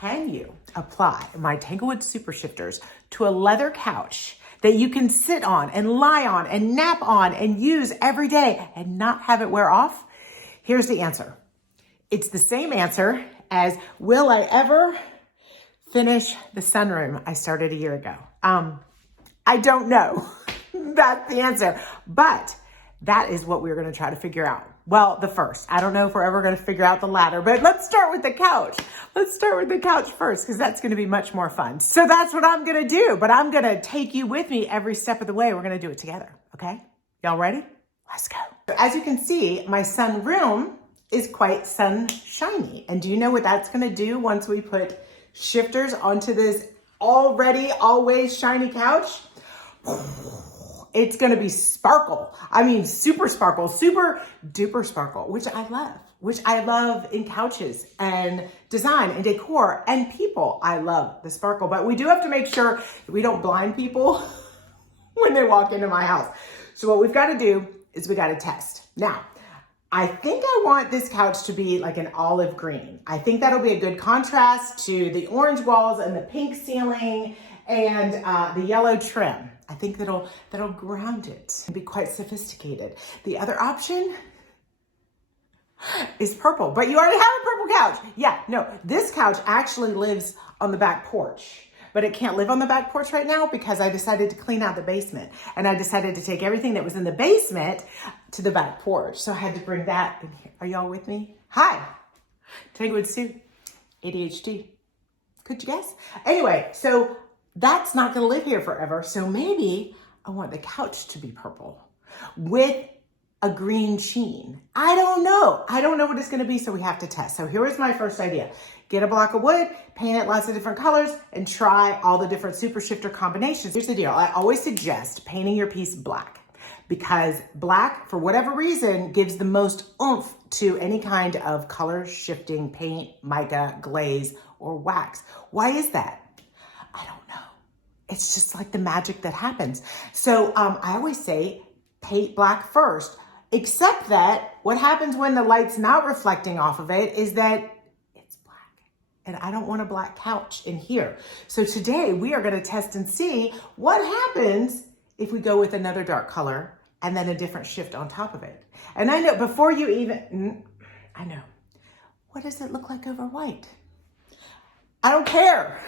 can you apply my Tanglewood Super Shifters to a leather couch that you can sit on and lie on and nap on and use every day and not have it wear off? Here's the answer. It's the same answer as, will I ever finish the sunroom I started a year ago? I don't know. That's the answer. But that is what we're going to try to figure out. Well, the first. I don't know if we're ever going to figure out the latter, but let's start with the couch. Let's start with the couch first, because that's going to be much more fun. So that's what I'm going to do, but I'm going to take you with me every step of the way. We're going to do it together, okay? Y'all ready? Let's go. As you can see, my sunroom is quite sunshiny. And do you know what that's going to do once we put shifters onto this already always shiny couch? It's going to be sparkle. I mean, super sparkle, super duper sparkle, which I love in couches and design and decor and people. I love the sparkle, but we do have to make sure that we don't blind people when they walk into my house. So what we've got to do is we got to test. Now, I think I want this couch to be like an olive green. I think that'll be a good contrast to the orange walls and the pink ceiling and the yellow trim. I think that'll ground it and be quite sophisticated. The other option is purple, but you already have a purple couch. Yeah, no, this couch actually lives on the back porch, but it can't live on the back porch right now because I decided to clean out the basement, and I decided to take everything that was in the basement to the back porch. So I had to bring that in here. Are y'all with me? Hi, Tanglewood Sue, ADHD. Could you guess? Anyway, so that's not going to live here forever. So maybe I want the couch to be purple with a green sheen. I don't know. I don't know what it's going to be, so we have to test. So here was my first idea. Get a block of wood, paint it lots of different colors, and try all the different super shifter combinations. Here's the deal. I always suggest painting your piece black, because black, for whatever reason, gives the most oomph to any kind of color shifting paint, mica, glaze, or wax. Why is that? I don't know. It's just like the magic that happens. So I always say paint black first, except that what happens when the light's not reflecting off of it is that it's black. And I don't want a black couch in here. So today we are going to test and see what happens if we go with another dark color and then a different shift on top of it. And I know before you even, I know, what does it look like over white? I don't care.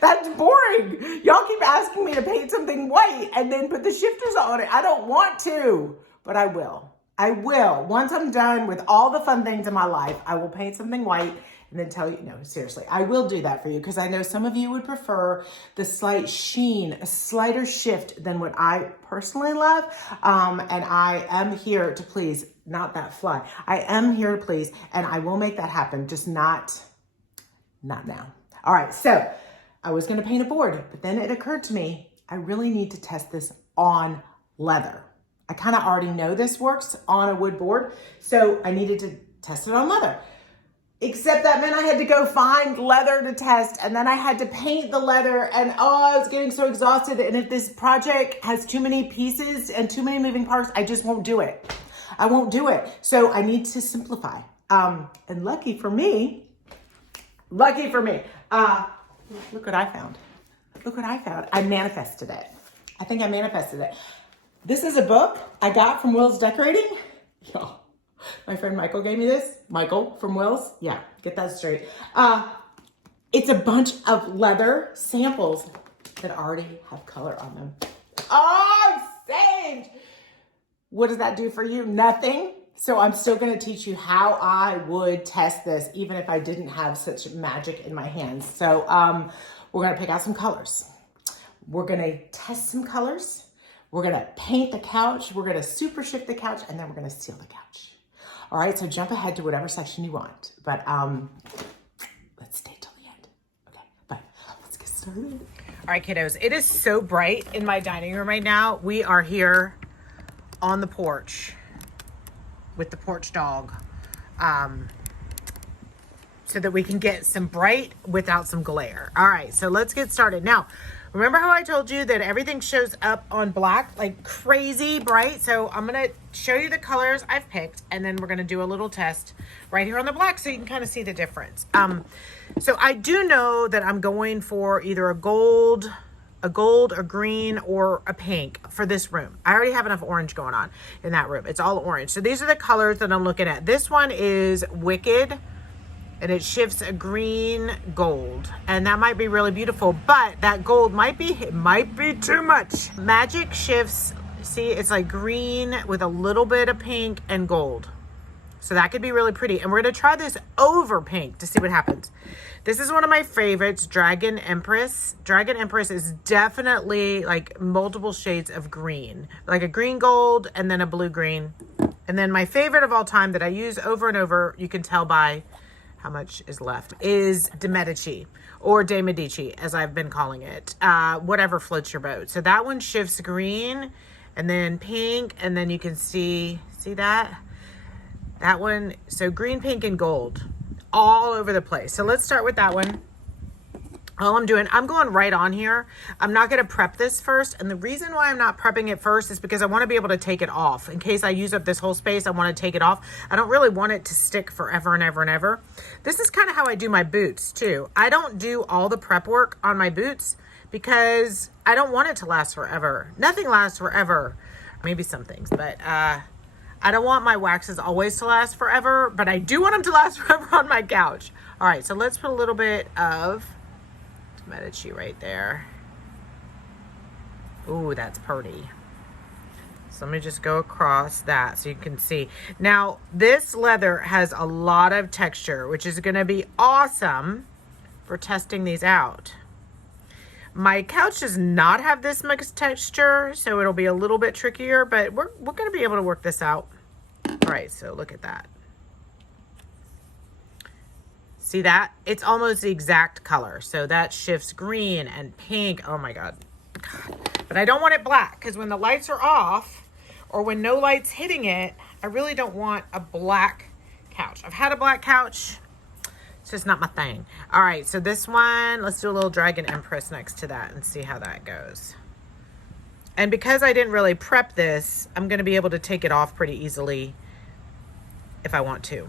That's boring. Y'all keep asking me to paint something white and then put the shifters on it. I don't want to, but I will. I will. Once I'm done with all the fun things in my life, I will paint something white and then tell you, no, seriously, I will do that for you, because I know some of you would prefer the slight sheen, a slighter shift than what I personally love. And I am here to please, not that fly. I am here to please, and I will make that happen, just not now. All right, so I was going to paint a board, but then it occurred to me, I really need to test this on leather. I kind of already know this works on a wood board, so I needed to test it on leather. Except that meant I had to go find leather to test, and then I had to paint the leather, and I was getting so exhausted. And if this project has too many pieces and too many moving parts, I just won't do it. I won't do it. So I need to simplify. And lucky for me, look what I found. Look what I found. I manifested it. I think I manifested it. This is a book I got from Will's Decorating. Y'all, my friend Michael gave me this. Michael from Will's. Yeah, get that straight. It's a bunch of leather samples that already have color on them. Oh, saved! What does that do for you? Nothing. So I'm still going to teach you how I would test this, even if I didn't have such magic in my hands. So we're going to pick out some colors. We're going to test some colors. We're going to paint the couch. We're going to super shift the couch, and then we're going to seal the couch. All right, so jump ahead to whatever section you want. But let's stay till the end. Okay, but let's get started. All right, kiddos, it is so bright in my dining room right now. We are here on the porch with the porch dog. so that we can get some bright without some glare. All right, so let's get started. Now, remember how I told you that everything shows up on black like crazy bright? So I'm gonna show you the colors I've picked, and then we're gonna do a little test right here on the black so you can kind of see the difference. So I do know that I'm going for either a gold, a green, or a pink for this room. I already have enough orange going on in that room. It's all orange. So these are the colors that I'm looking at. This one is Wicked, and it shifts a green gold, and that might be really beautiful, but that gold might be too much. Magic shifts, see, it's like green with a little bit of pink and gold. So that could be really pretty. And we're gonna try this over pink to see what happens. This is one of my favorites, Dragon Empress. Dragon Empress is definitely like multiple shades of green, like a green gold and then a blue green. And then my favorite of all time that I use over and over, you can tell by how much is left, is De Medici, or De Medici, as I've been calling it. Whatever floats your boat. So that one shifts green and then pink, and then you can see that? That one, so green, pink, and gold all over the place. So let's start with that one. All I'm doing, I'm going right on here. I'm not going to prep this first. And the reason why I'm not prepping it first is because I want to be able to take it off. In case I use up this whole space, I want to take it off. I don't really want it to stick forever and ever and ever. This is kind of how I do my boots too. I don't do all the prep work on my boots because I don't want it to last forever. Nothing lasts forever. Maybe some things, but I don't want my waxes always to last forever, but I do want them to last forever on my couch. All right, so let's put a little bit of Medici right there. Ooh, that's pretty. So let me just go across that so you can see. Now, this leather has a lot of texture, which is gonna be awesome for testing these out. My couch does not have this much texture, so it'll be a little bit trickier, but we're gonna be able to work this out. All right, so look at that. See that? It's almost the exact color. So that shifts green and pink. Oh my God. But I don't want it black because when the lights are off or when no light's hitting it, I really don't want a black couch. I've had a black couch. It's just not my thing. All right, so this one, let's do a little Dragon Empress next to that and see how that goes. And because I didn't really prep this, I'm gonna be able to take it off pretty easily if I want to.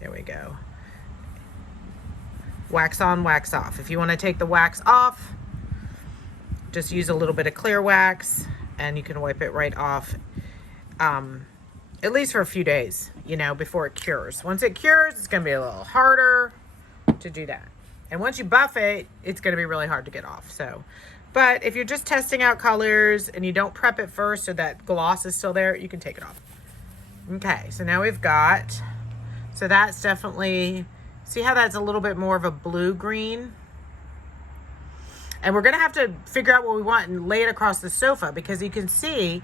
There we go. Wax on, wax off. If you wanna take the wax off, just use a little bit of clear wax and you can wipe it right off, at least for a few days, you know, before it cures. Once it cures, it's gonna be a little harder to do that. And once you buff it, it's gonna be really hard to get off, so. But if you're just testing out colors and you don't prep it first so that gloss is still there, you can take it off. Okay, so now we've got, so that's definitely, see how that's a little bit more of a blue-green? And we're gonna have to figure out what we want and lay it across the sofa because you can see,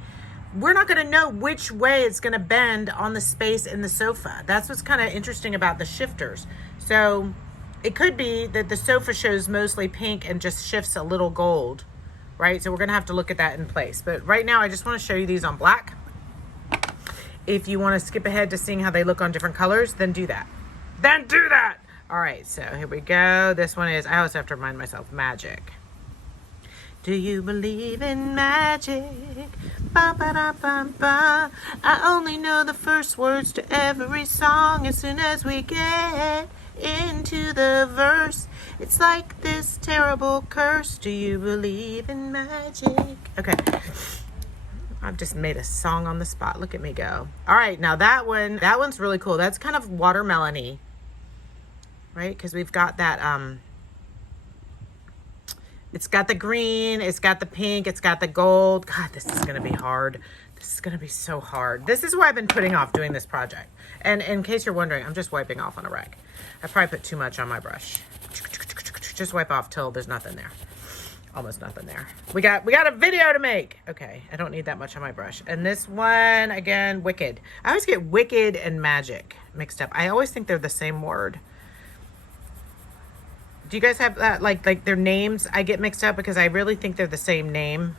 we're not gonna know which way it's gonna bend on the space in the sofa. That's what's kind of interesting about the shifters. So it could be that the sofa shows mostly pink and just shifts a little gold, right? So we're gonna have to look at that in place. But right now, I just wanna show you these on black. If you wanna skip ahead to seeing how they look on different colors, then do that. Then do that! All right, so here we go. This one is, I always have to remind myself, Magic. Do you believe in magic? Ba, ba, da, ba, ba. I only know the first words to every song. As soon as we get into the verse, it's like this terrible curse. Do you believe in magic? Okay, I've just made a song on the spot. Look at me go. All right, now that one's really cool. That's kind of watermelon-y, right? Because we've got that, it's got the green, it's got the pink, it's got the gold. God, this is gonna be hard. This is gonna be so hard. This is why I've been putting off doing this project. And in case you're wondering, I'm just wiping off on a rag. I probably put too much on my brush. Just wipe off till there's nothing there. Almost nothing there. We got a video to make. Okay, I don't need that much on my brush. And this one, again, Wicked. I always get Wicked and Magic mixed up. I always think they're the same word. Do you guys have that, like their names I get mixed up because I really think they're the same name.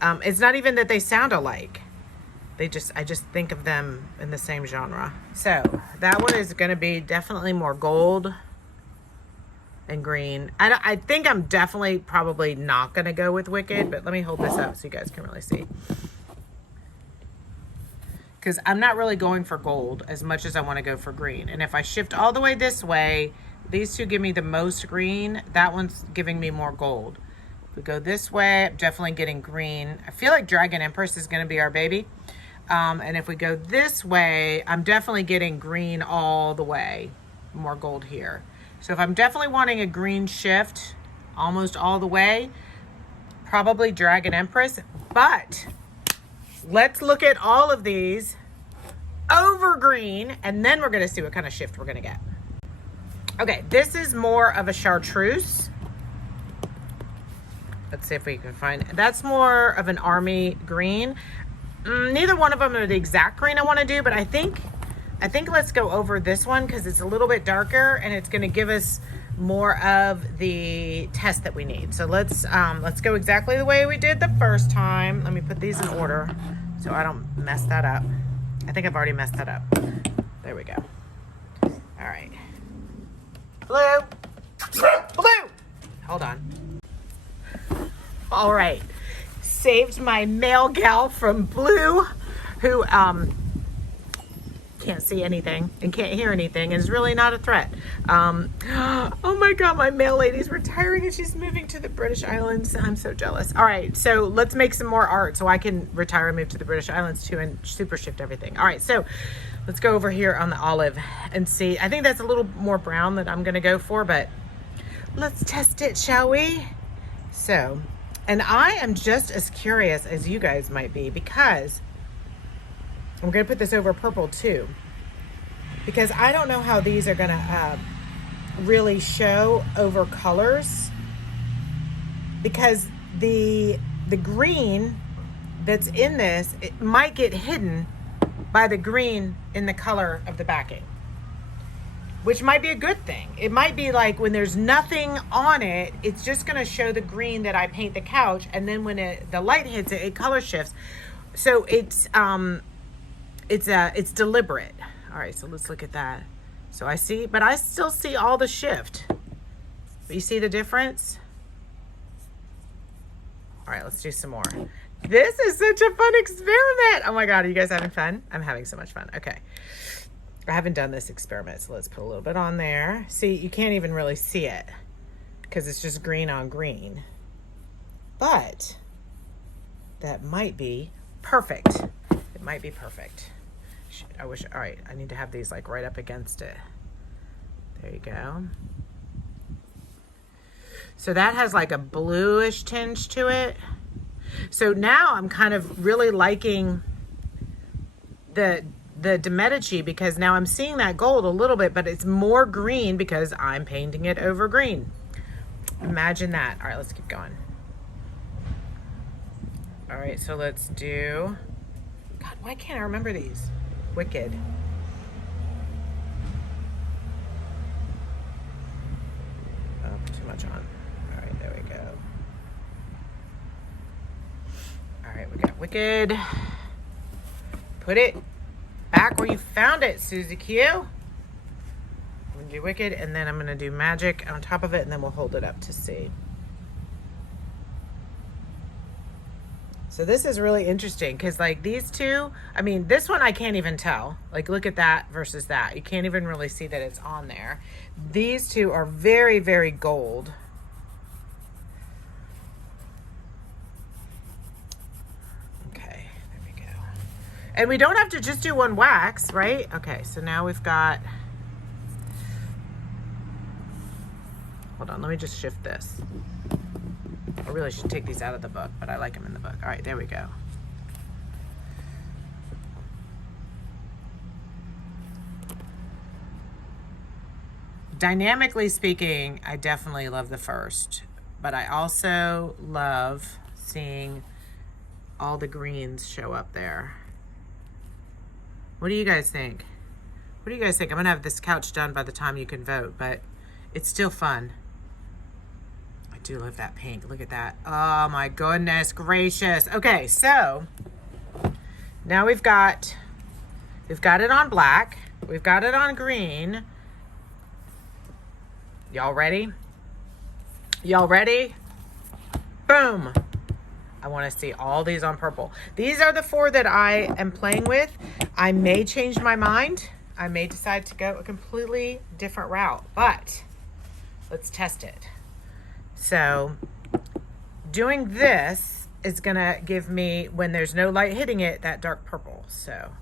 It's not even that they sound alike. I just think of them in the same genre. So that one is going to be definitely more gold and green. I think I'm definitely probably not going to go with Wicked, but let me hold this up so you guys can really see. Because I'm not really going for gold as much as I want to go for green. And if I shift all the way this way, these two give me the most green. That one's giving me more gold. If we go this way, I'm definitely getting green. I feel like Dragon Empress is going to be our baby. And if we go this way, I'm definitely getting green all the way. More gold here. So if I'm definitely wanting a green shift almost all the way, probably Dragon Empress. But let's look at all of these over green, and then we're going to see what kind of shift we're going to get. Okay, this is more of a chartreuse. Let's see if we can find it. That's more of an army green. Neither one of them are the exact green I want to do, but I think let's go over this one because it's a little bit darker and it's going to give us more of the test that we need. So let's go exactly the way we did the first time. Let me put these in order so I don't mess that up. I think I've already messed that up. There we go. All right. Blue. Blue. Hold on. All right. Saved my male gal from Blue, who can't see anything and can't hear anything and is really not a threat. Oh my God, my male lady's retiring and she's moving to the British Islands. I'm so jealous. All right, so let's make some more art so I can retire and move to the British Islands too and super shift everything. All right, so let's go over here on the olive and see. I think that's a little more brown that I'm gonna go for, but let's test it, shall we? So, and I am just as curious as you guys might be because I'm going to put this over purple too, because I don't know how these are going to really show over colors, because the green that's in this, it might get hidden by the green in the color of the backing, which might be a good thing. It might be like when there's nothing on it, it's just going to show the green that I paint the couch, and then when the light hits it, it color shifts. So it's deliberate. All right, so let's look at that. So I see, but I still see all the shift. But you see the difference? All right, let's do some more. This is such a fun experiment. Oh my God, are you guys having fun? I'm having so much fun. Okay. I haven't done this experiment, so let's put a little bit on there. See, you can't even really see it because it's just green on green. But that might be perfect. It might be perfect. I wish, all right, I need to have these like right up against it. There you go. So that has like a bluish tinge to it. So now I'm kind of really liking the De Medici, because now I'm seeing that gold a little bit, but it's more green because I'm painting it over green. Imagine that. All right, let's keep going. All right, so let's do, God, why can't I remember these? Wicked. Oh, too much on. All right, there we go. All right, we got Wicked. Put it back where you found it, Susie Q. I'm gonna do Wicked, and then I'm gonna do Magic on top of it, and then we'll hold it up to see. So this is really interesting because like these two, I mean, this one I can't even tell. Like look at that versus that. You can't even really see that it's on there. These two are very, very gold. Okay, there we go. And we don't have to just do one wax, right? Okay, so now we've got, hold on, let me just shift this. I really should take these out of the book, but I like them in the book. All right, there we go. Dynamically speaking, I definitely love the first, but I also love seeing all the greens show up there. What do you guys think? What do you guys think? I'm gonna have this couch done by the time you can vote, but it's still fun. I do love that pink. Look at that. Oh my goodness gracious. Okay, so Now we've got it on black. We've got it on green. Y'all ready? Y'all ready? Boom. I want to see all these on purple. These are the 4 that I am playing with. I may change my mind. I may decide to go a completely different route, but let's test it. So doing this is gonna give me, when there's no light hitting it, that dark purple. So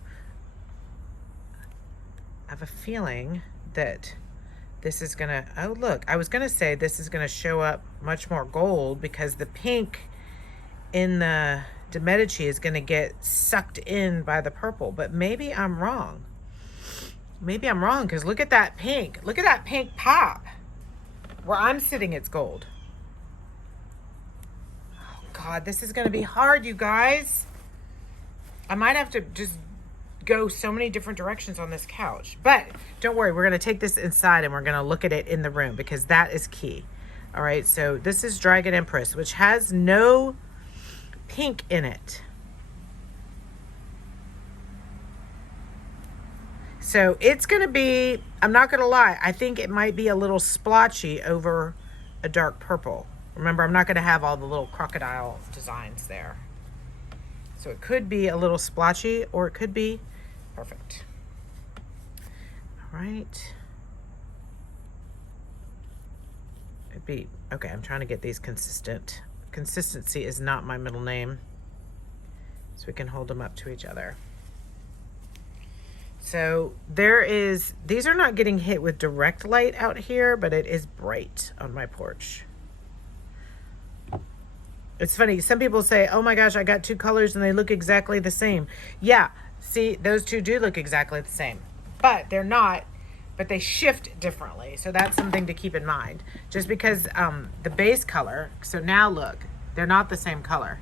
I have a feeling that this is gonna, oh look, I was gonna say this is gonna show up much more gold because the pink in the De Medici is gonna get sucked in by the purple, but maybe I'm wrong. Maybe I'm wrong, because look at that pink. Look at that pink pop. Where I'm sitting, it's gold. Oh God, this is gonna be hard, you guys. I might have to just go so many different directions on this couch, but don't worry, we're gonna take this inside and we're gonna look at it in the room because that is key. All right, so this is Dragon Empress, which has no pink in it. So it's gonna be, I'm not gonna lie, I think it might be a little splotchy over a dark purple. Remember, I'm not gonna have all the little crocodile designs there. So it could be a little splotchy or it could be perfect. All right. It'd be, okay, I'm trying to get these consistent. Consistency is not my middle name. So we can hold them up to each other. So there is, these are not getting hit with direct light out here, but it is bright on my porch. It's funny, some people say, oh my gosh, I got 2 colors and they look exactly the same. Yeah, see, those 2 do look exactly the same, but they're not, but they shift differently. So that's something to keep in mind. Just because the base color, so now look, they're not the same color.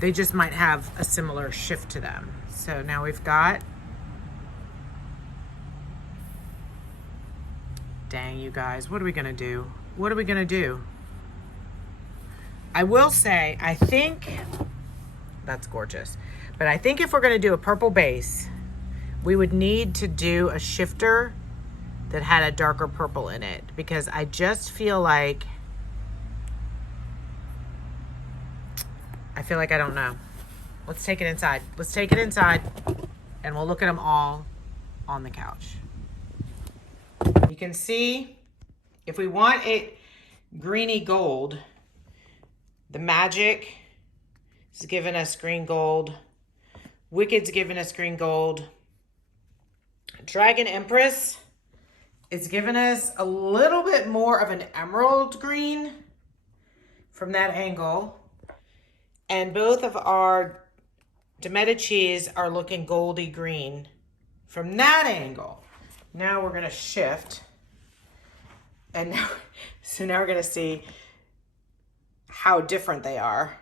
They just might have a similar shift to them. So now we've got, dang you guys, what are we gonna do? What are we gonna do? I will say, I think, that's gorgeous. But I think if we're gonna do a purple base, we would need to do a shifter that had a darker purple in it, because I just feel like, I don't know. Let's take it inside. Let's take it inside and we'll look at them all on the couch. You can see if we want it greeny gold, the Magic is giving us green gold. Wicked's giving us green gold. Dragon Empress is giving us a little bit more of an emerald green from that angle. And both of our De Medicis are looking goldy green from that angle. Now we're gonna shift. And now, so now we're gonna see how different they are.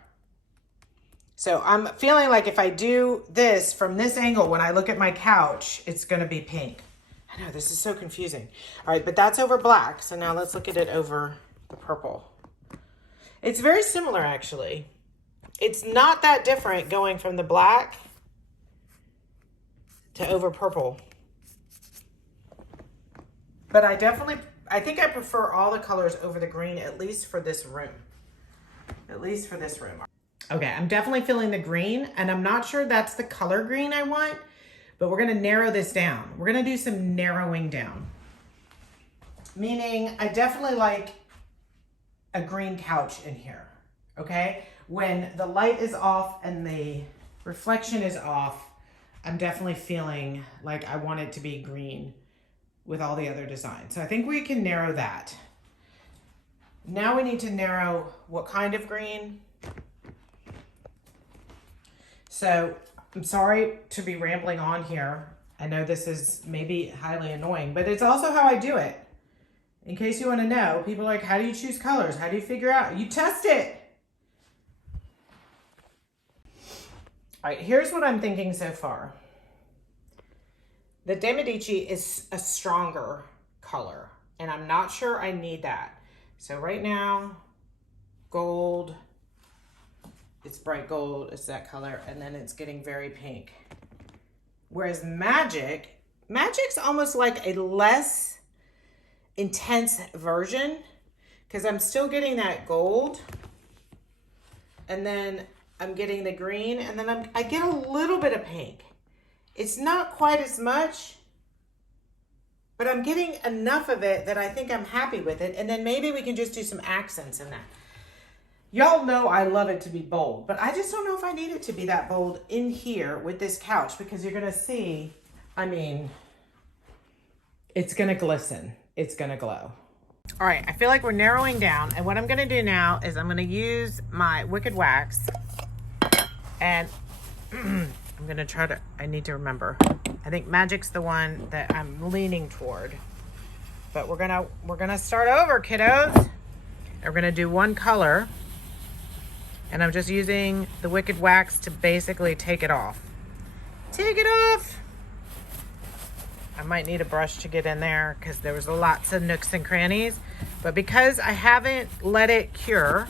So I'm feeling like if I do this from this angle, when I look at my couch, it's gonna be pink. I know, this is so confusing. All right, but that's over black. So now let's look at it over the purple. It's very similar, actually. It's not that different going from the black to over purple. But I think I prefer all the colors over the green, at least for this room. At least for this room. Okay, I'm definitely feeling the green, and I'm not sure that's the color green I want, but we're gonna narrow this down. We're gonna do some narrowing down. Meaning, I definitely like a green couch in here, okay? When the light is off and the reflection is off, I'm definitely feeling like I want it to be green with all the other designs. So I think we can narrow that. Now we need to narrow what kind of green. So I'm sorry to be rambling on here. I know this is maybe highly annoying, but it's also how I do it. In case you want to know, people are like, how do you choose colors? How do you figure out? You test it. All right, here's what I'm thinking so far. The De Medici is a stronger color, and I'm not sure I need that. So right now, gold, it's bright gold, it's that color, and then it's getting very pink. Whereas Magic's almost like a less intense version, because I'm still getting that gold, and then I'm getting the green, and then I get a little bit of pink. It's not quite as much, but I'm getting enough of it that I think I'm happy with it. And then maybe we can just do some accents in that. Y'all know I love it to be bold, but I just don't know if I need it to be that bold in here with this couch, because you're gonna see, I mean, it's gonna glisten, it's gonna glow. All right, I feel like we're narrowing down, and what I'm gonna do now is I'm gonna use my Wicked Wax, and I'm gonna try to, I need to remember, I think Magic's the one that I'm leaning toward, but we're gonna start over, kiddos. We're gonna do one color, and I'm just using the Wicked Wax to basically take it off. Take it off. I might need a brush to get in there because there was lots of nooks and crannies, but because I haven't let it cure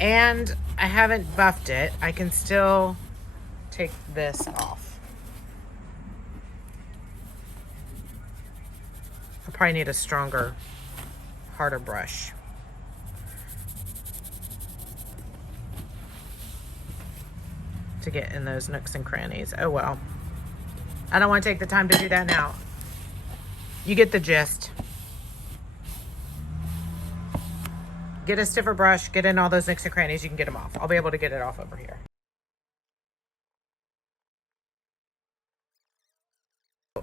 and I haven't buffed it, I can still take this off. I'll probably need a stronger, harder brush. To get in those nooks and crannies. Oh well. I don't want to take the time to do that now. You get the gist. Get a stiffer brush, get in all those nooks and crannies, you can get them off. I'll be able to get it off over here.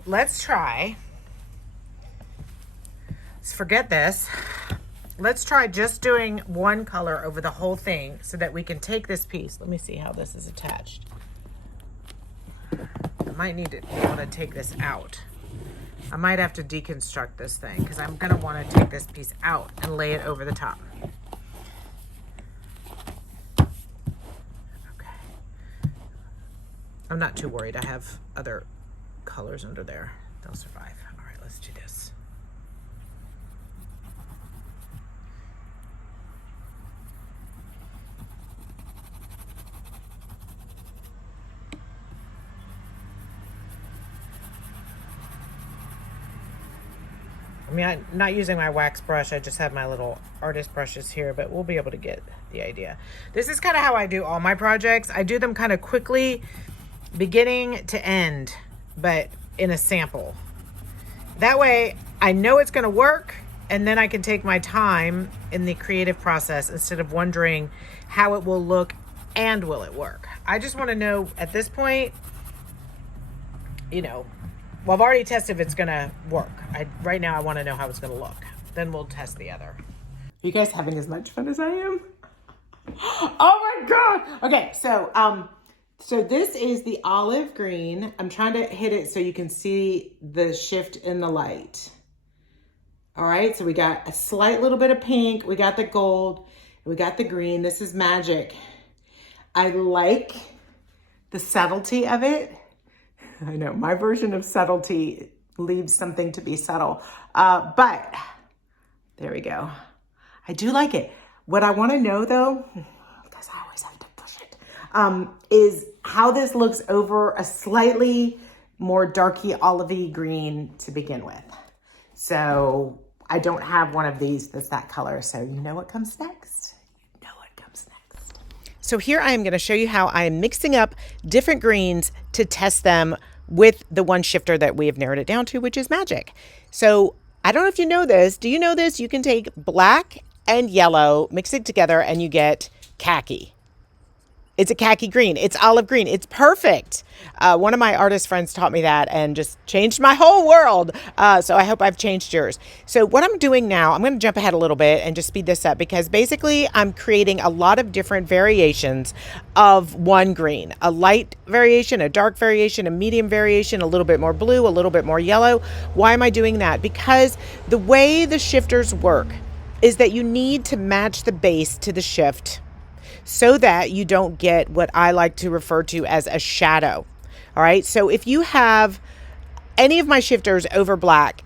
Let's try, let's forget this. Let's try just doing one color over the whole thing so that we can take this piece. Let me see how this is attached. I might need to be able to take this out. I might have to deconstruct this thing because I'm gonna want to take this piece out and lay it over the top. Okay. I'm not too worried. I have other colors under there. They'll survive. All right, let's do this. I mean, I'm not using my wax brush. I just have my little artist brushes here, but we'll be able to get the idea. This is kind of how I do all my projects. I do them kind of quickly, beginning to end, but in a sample. That way, I know it's going to work, and then I can take my time in the creative process instead of wondering how it will look and will it work. I just want to know at this point, you know, well, I've already tested if it's gonna work. Right now I want to know how it's gonna look. Then we'll test the other. Are you guys having as much fun as I am? Oh my God. Okay, so this is the olive green. I'm trying to hit it so you can see the shift in the light. All right, so we got a slight little bit of pink. We got the gold. We got the green. This is Magic. I like the subtlety of it. I know my version of subtlety leaves something to be subtle, but there we go. I do like it. What I want to know though, because I always have to push it, is how this looks over a slightly more darky olivey green to begin with. So I don't have one of these that's that color. So you know what comes next? You know what comes next. So here I am going to show you how I am mixing up different greens to test them with the one shifter that we have narrowed it down to, which is Magic. So I don't know if you know this. Do you know this? You can take black and yellow, mix it together, and you get khaki. It's a khaki green. It's olive green. It's perfect. One of my artist friends taught me that and just changed my whole world. So I hope I've changed yours. So what I'm doing now, I'm going to jump ahead a little bit and just speed this up because basically I'm creating a lot of different variations of one green. A light variation, a dark variation, a medium variation, a little bit more blue, a little bit more yellow. Why am I doing that? Because the way the shifters work is that you need to match the base to the shift so that you don't get what I like to refer to as a shadow. All right. So if you have any of my shifters over black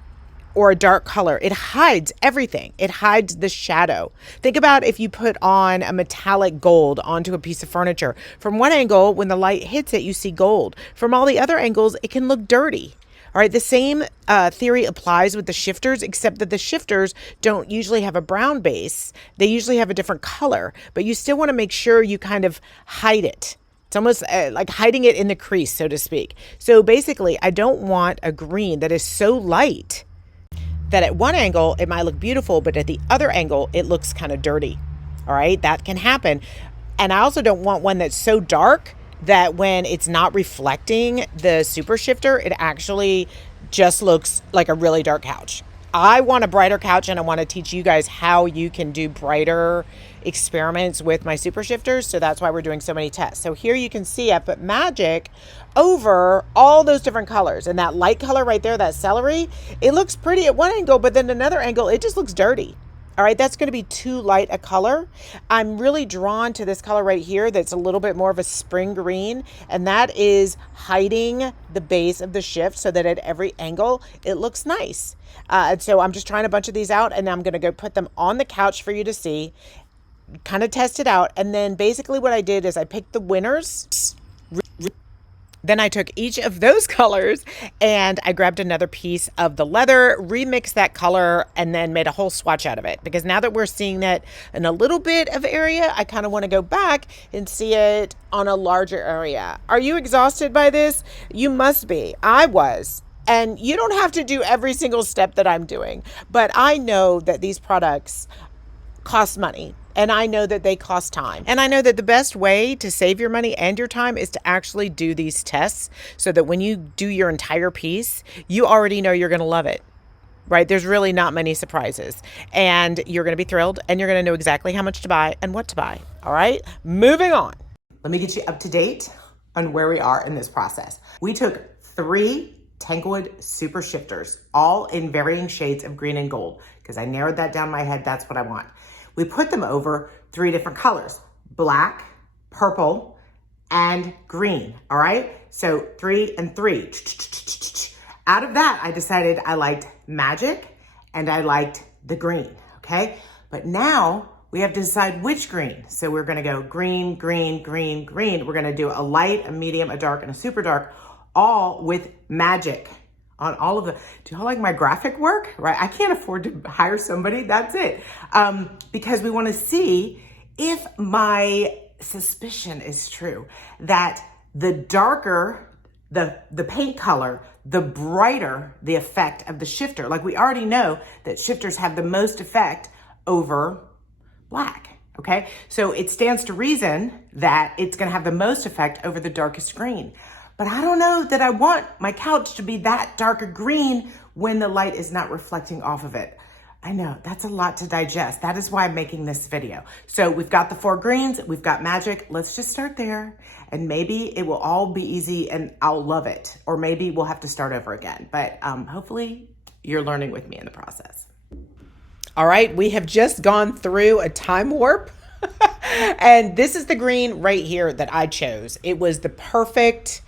or a dark color, it hides everything. It hides the shadow. Think about if you put on a metallic gold onto a piece of furniture. From one angle, when the light hits it, you see gold. From all the other angles, it can look dirty. All right, the same theory applies with the shifters, except that the shifters don't usually have a brown base. They usually have a different color, but you still want to make sure you kind of hide it. It's almost like hiding it in the crease, so to speak. So basically, I don't want a green that is so light that at one angle, it might look beautiful, but at the other angle, it looks kind of dirty. All right, that can happen. And I also don't want one that's so dark that when it's not reflecting the super shifter, it actually just looks like a really dark couch. I want a brighter couch, and I want to teach you guys how you can do brighter experiments with my super shifters. So that's why we're doing so many tests. So here you can see I put magic over all those different colors, and that light color right there, that celery, it looks pretty at one angle, but then another angle, it just looks dirty. All right, that's going to be too light a color. I'm really drawn to this color right here that's a little bit more of a spring green, and that is hiding the base of the shift so that at every angle it looks nice. And so I'm just trying a bunch of these out, and I'm going to go put them on the couch for you to see, kind of test it out. And then basically what I did is I picked the winners. Then I took each of those colors and I grabbed another piece of the leather, remixed that color, and then made a whole swatch out of it. Because now that we're seeing that in a little bit of area, I kind of want to go back and see it on a larger area. Are you exhausted by this? You must be. I was. And you don't have to do every single step that I'm doing. But I know that these products cost money. And I know that they cost time. And I know that the best way to save your money and your time is to actually do these tests so that when you do your entire piece, you already know you're going to love it, right? There's really not many surprises. And you're going to be thrilled, and you're going to know exactly how much to buy and what to buy. All right, moving on. Let me get you up to date on where we are in this process. We took 3 Tanglewood super shifters, all in varying shades of green and gold, because I narrowed that down in my head. That's what I want. We put them over 3 different colors: black, purple, and green. All right, so 3 and 3. Out of that, I decided I liked magic and I liked the green. Okay, but now we have to decide which green. So we're going to go green, green, green, green. We're going to do a light, a medium, a dark, and a super dark, all with magic on all of the. Do y'all like my graphic work? Right, I can't afford to hire somebody. That's it. Because we want to see if my suspicion is true that the darker the paint color, the brighter the effect of the shifter. Like we already know that shifters have the most effect over black. Okay, so it stands to reason that it's going to have the most effect over the darkest green. But I don't know that I want my couch to be that darker green when the light is not reflecting off of it. I know, that's a lot to digest. That is why I'm making this video. So we've got the 4 greens, we've got magic. Let's just start there. And maybe it will all be easy and I'll love it. Or maybe we'll have to start over again. But hopefully you're learning with me in the process. All right, we have just gone through a time warp. And this is the green right here that I chose. It was the perfect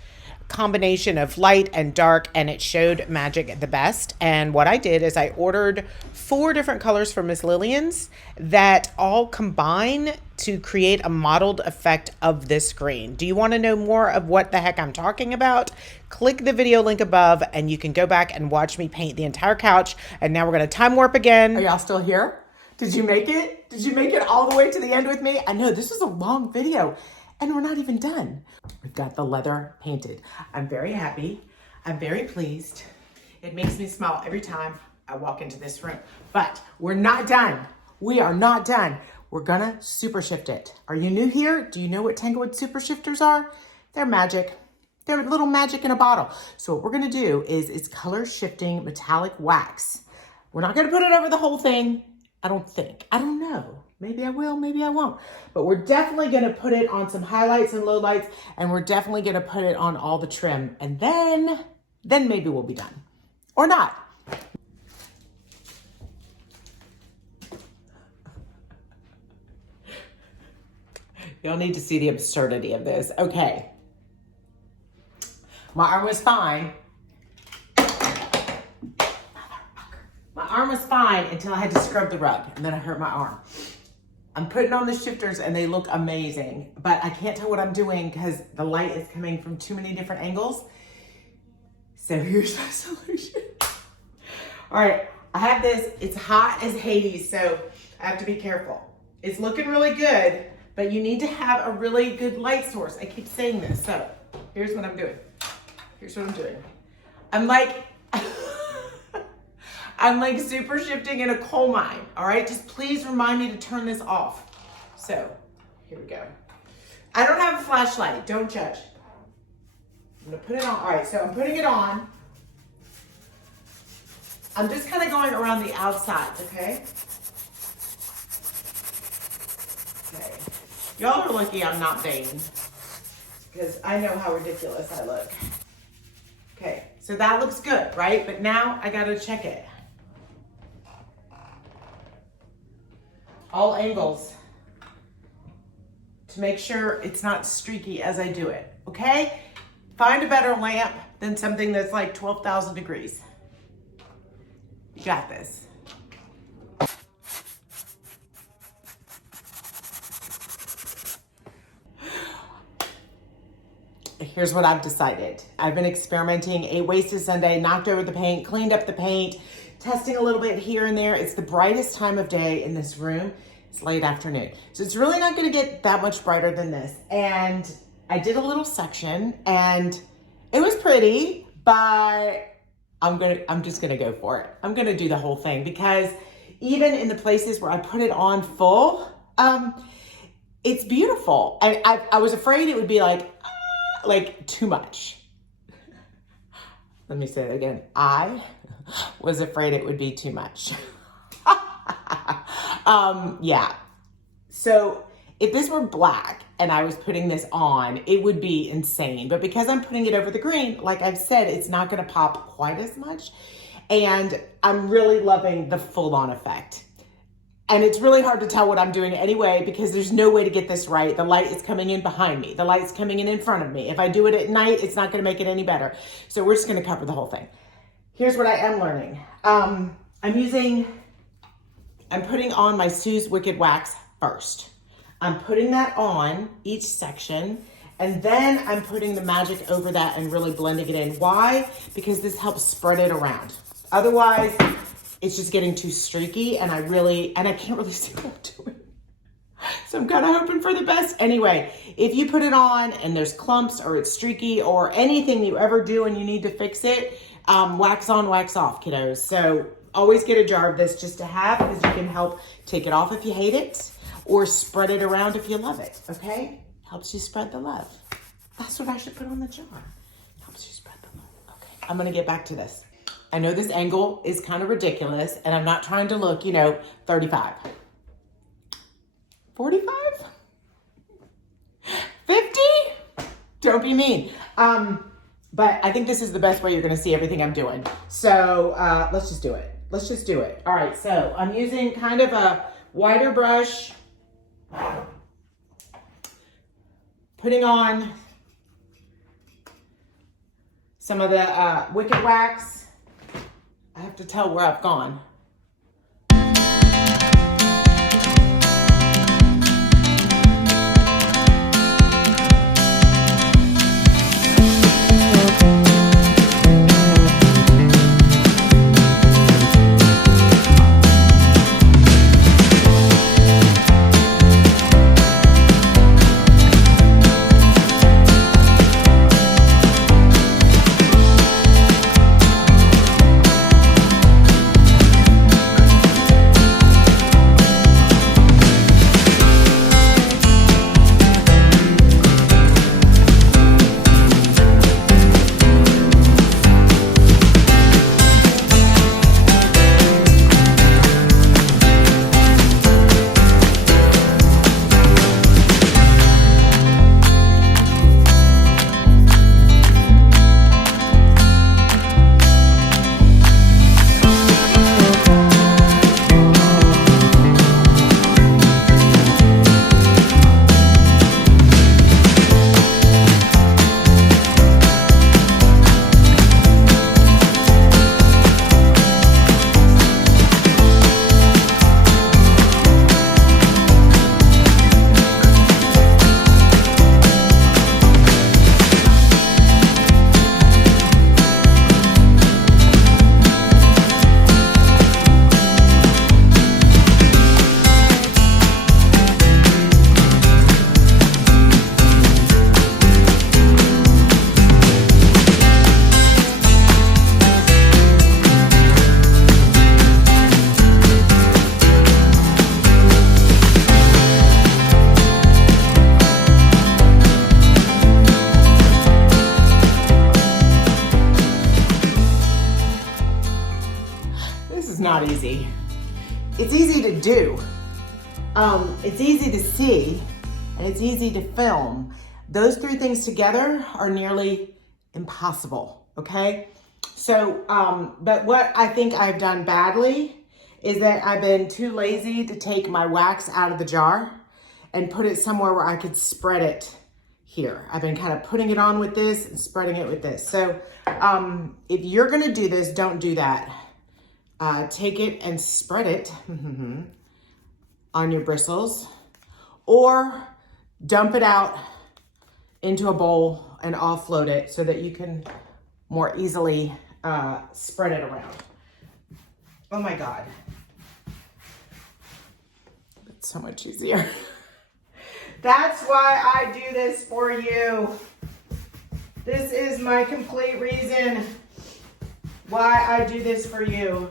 combination of light and dark, and it showed magic the best. And what I did is I ordered 4 different colors from Miss Lillian's that all combine to create a mottled effect of this green. Do you want to know more of what the heck I'm talking about? Click the video link above and you can go back and watch me paint the entire couch. And now we're going to time warp again. Are y'all still here? Did you make it? Did you make it all the way to the end with me? I know this is a long video. And we're not even done. We've got the leather painted. I'm very happy. I'm very pleased. It makes me smile every time I walk into this room. But we're not done. We are not done. We're gonna super shift it. Are you new here? Do you know what Tanglewood super shifters are? They're magic. They're little magic in a bottle. So what we're gonna do is it's color shifting metallic wax. We're not gonna put it over the whole thing. I don't think. I don't know. Maybe I will, maybe I won't. But we're definitely gonna put it on some highlights and lowlights, and we're definitely gonna put it on all the trim. And then maybe we'll be done. Or not. Y'all need to see the absurdity of this. Okay. My arm was fine. Motherfucker. arm was fine until I had to scrub the rug, and then I hurt my arm. I'm putting on the shifters and they look amazing, but I can't tell what I'm doing because the light is coming from too many different angles. So here's my solution. All right, I have this, it's hot as Hades, so I have to be careful. It's looking really good, but you need to have a really good light source. I keep saying this, so here's what I'm doing. Here's what I'm doing. I'm like, I'm like super shifting in a coal mine, all right? Just please remind me to turn this off. So, here we go. I don't have a flashlight, don't judge. I'm gonna put it on, all right, so I'm putting it on. I'm just kind of going around the outside, okay? Okay. Y'all are lucky I'm not vain, because I know how ridiculous I look. Okay, so that looks good, right? But now I gotta check it. All angles to make sure it's not streaky as I do it, okay? Find a better lamp than something that's like 12,000 degrees. You got this. Here's what I've decided. I've been experimenting, ate wasted Sunday, knocked over the paint, cleaned up the paint, testing a little bit here and there. It's the brightest time of day in this room. It's late afternoon. So it's really not gonna get that much brighter than this. And I did a little section and it was pretty, but I'm just gonna go for it. I'm gonna do the whole thing because even in the places where I put it on full, it's beautiful. I was afraid it would be like too much. Let me say it again. I was afraid it would be too much. Yeah. So if this were black and I was putting this on, it would be insane. But because I'm putting it over the green, like I've said, it's not gonna pop quite as much. And I'm really loving the full-on effect. And it's really hard to tell what I'm doing anyway, because there's no way to get this right. The light is coming in behind me. The light's coming in front of me. If I do it at night, it's not gonna make it any better. So we're just gonna cover the whole thing. Here's what I am learning. I'm putting on my Sue's Wicked Wax first. I'm putting that on each section, and then I'm putting the magic over that and really blending it in. Why? Because this helps spread it around. Otherwise, it's just getting too streaky, and I can't really see what I'm doing. So I'm kind of hoping for the best. Anyway, if you put it on and there's clumps or it's streaky or anything you ever do and you need to fix it, wax on, wax off, kiddos. So always get a jar of this just to have, because you can help take it off if you hate it or spread it around if you love it, okay? Helps you spread the love. That's what I should put on the jar. Helps you spread the love. Okay, I'm gonna get back to this. I know this angle is kind of ridiculous and I'm not trying to look, 35. 45? 50? Don't be mean. But I think this is the best way you're gonna see everything I'm doing. So let's just do it. Let's just do it. All right, so I'm using kind of a wider brush, putting on some of the Wicked Wax. I have to tell where I've gone. is not easy. It's easy to do. It's easy to see, and it's easy to film. Those three things together are nearly impossible, okay? So, but what I think I've done badly is that I've been too lazy to take my wax out of the jar and put it somewhere where I could spread it here. I've been kind of putting it on with this and spreading it with this. So if you're gonna do this, don't do that. Take it and spread it on your bristles, or dump it out into a bowl and offload it so that you can more easily spread it around. Oh my God. It's so much easier. That's why I do this for you. This is my complete reason why I do this for you.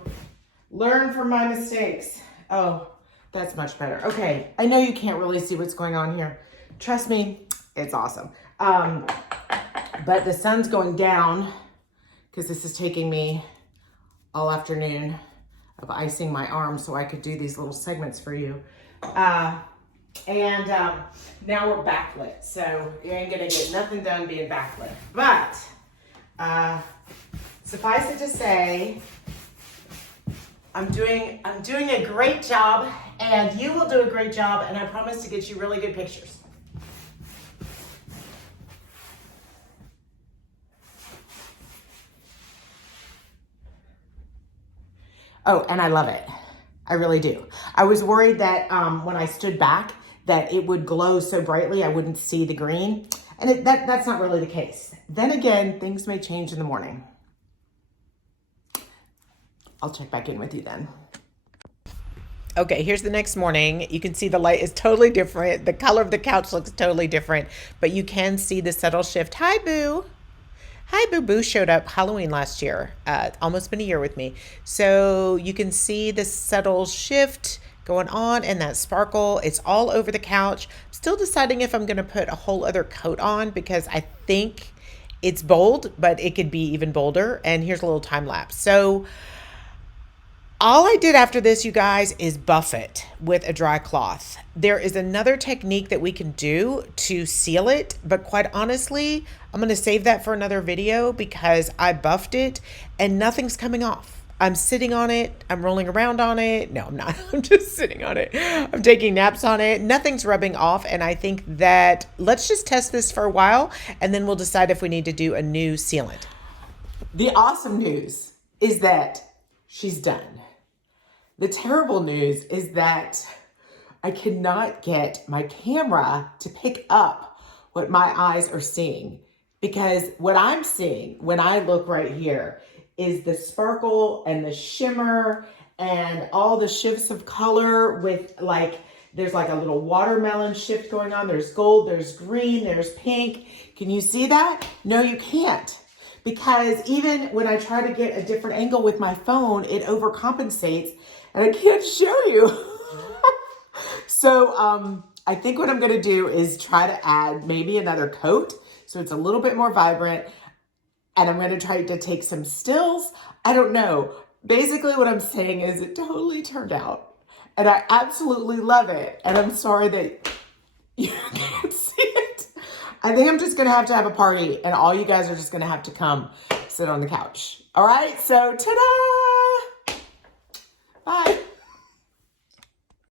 Learn from my mistakes. Oh, that's much better. Okay, I know you can't really see what's going on here. Trust me, it's awesome. But the sun's going down because this is taking me all afternoon of icing my arm so I could do these little segments for you. Now we're backlit, so you ain't gonna get nothing done being backlit. But suffice it to say, I'm doing a great job, and you will do a great job, and I promise to get you really good pictures. Oh, and I love it. I really do. I was worried that when I stood back that it would glow so brightly I wouldn't see the green. And that's not really the case. Then again, things may change in the morning. I'll check back in with you then. Okay, here's the next morning. You can see the light is totally different. The color of the couch looks totally different, but you can see the subtle shift. Hi, Boo. Hi, Boo Boo showed up Halloween last year. Almost been a year with me. So you can see the subtle shift going on and that sparkle. It's all over the couch. I'm still deciding if I'm going to put a whole other coat on because I think it's bold, but it could be even bolder. And here's a little time lapse. So all I did after this, you guys, is buff it with a dry cloth. There is another technique that we can do to seal it, but quite honestly, I'm going to save that for another video because I buffed it and nothing's coming off. I'm sitting on it. I'm rolling around on it. No, I'm not. I'm just sitting on it. I'm taking naps on it. Nothing's rubbing off. And I think that let's just test this for a while and then we'll decide if we need to do a new sealant. The awesome news is that she's done. The terrible news is that I cannot get my camera to pick up what my eyes are seeing, because what I'm seeing when I look right here is the sparkle and the shimmer and all the shifts of color with there's like a little watermelon shift going on. There's gold, there's green, there's pink. Can you see that? No, you can't. Because even when I try to get a different angle with my phone, it overcompensates and I can't show you. So I think what I'm gonna do is try to add maybe another coat so it's a little bit more vibrant. And I'm gonna try to take some stills. I don't know. Basically what I'm saying is it totally turned out. And I absolutely love it. And I'm sorry that you can't see it. I think I'm just gonna have to have a party and all you guys are just gonna have to come sit on the couch. All right, so ta-da! Bye.